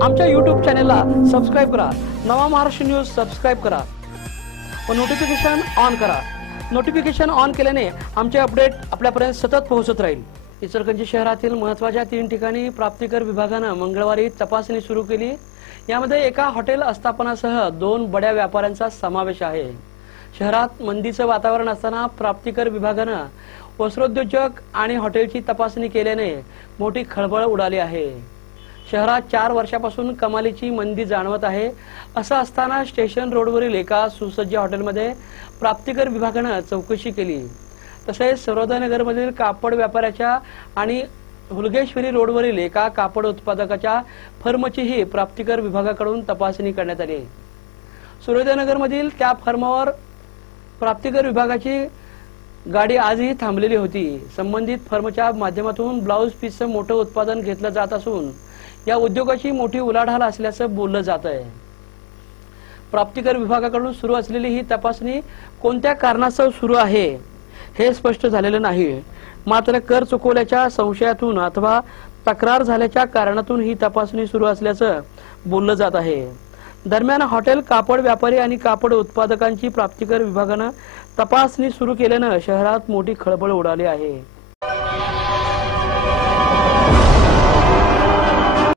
आमच्या यूट्यूब चॅनेलला सबस्क्राईब करा. नवा महाराष्ट्र न्यूज सबस्क्राईब करा. व नोटिफिकेशन ऑन करा. नोटिफिकेशन ऑन केल्याने आमचे अपडेट आपल्यापर्यंत सतत पोहोचत राहील. इचलकरंजी शहरातील महत्त्वाच्या तीन ठिकाणी प्राप्तिकर विभागानं मंगळवारी तपासणी सुरू केली. यामध्ये एका हॉटेल आस्थापनासह दोन बड्या व्यापाऱ्यांचा समावेश आहे. शहरात मंदीचं वातावरण असताना प्राप्तिकर विभागानं वस्त्रोद्योजक आणि हॉटेलची तपासणी केल्याने मोठी खळबळ उडाली आहे. शहरात चार वर्षापासून कमालीची मंदी जाणवत आहे. असं असताना स्टेशन रोडवरील एका सुसज्ज हॉटेलमध्ये प्राप्तिकर विभागानं चौकशी केली. तसेच सर्वोदयनगरमधील कापड व्यापाऱ्याच्या आणि हुलगेश्वरी रोडवरील एका कापड उत्पादकाच्या फर्मचीही प्राप्तिकर विभागाकडून तपासणी करण्यात आली. सूर्योदयनगरमधील त्या फर्मवर प्राप्तिकर विभागाची गाडी आजही थांबलेली होती. संबंधित फर्मच्या माध्यमातून ब्लाऊज पीसचं मोठं उत्पादन घेतलं जात असून या उद्योगाची मोठी उलाढाल असल्याचं बोललं जात आहे प्राप्तिकर विभागाकडून सुरू असलेली ही तपासणी कोणत्या कारणास्तव सुरू आहे हे स्पष्ट झालेलं नाही. मात्र कर चुकवल्याच्या संशयातून अथवा तक्रार झाल्याच्या कारणातून ही तपासणी सुरू असल्याचं बोललं जात आहे. दरम्यान हॉटेल कापड व्यापारी आणि कापड उत्पादकांची प्राप्तिकर विभागानं तपासणी सुरू केल्यानं शहरात मोठी खळबळ उडाली आहे.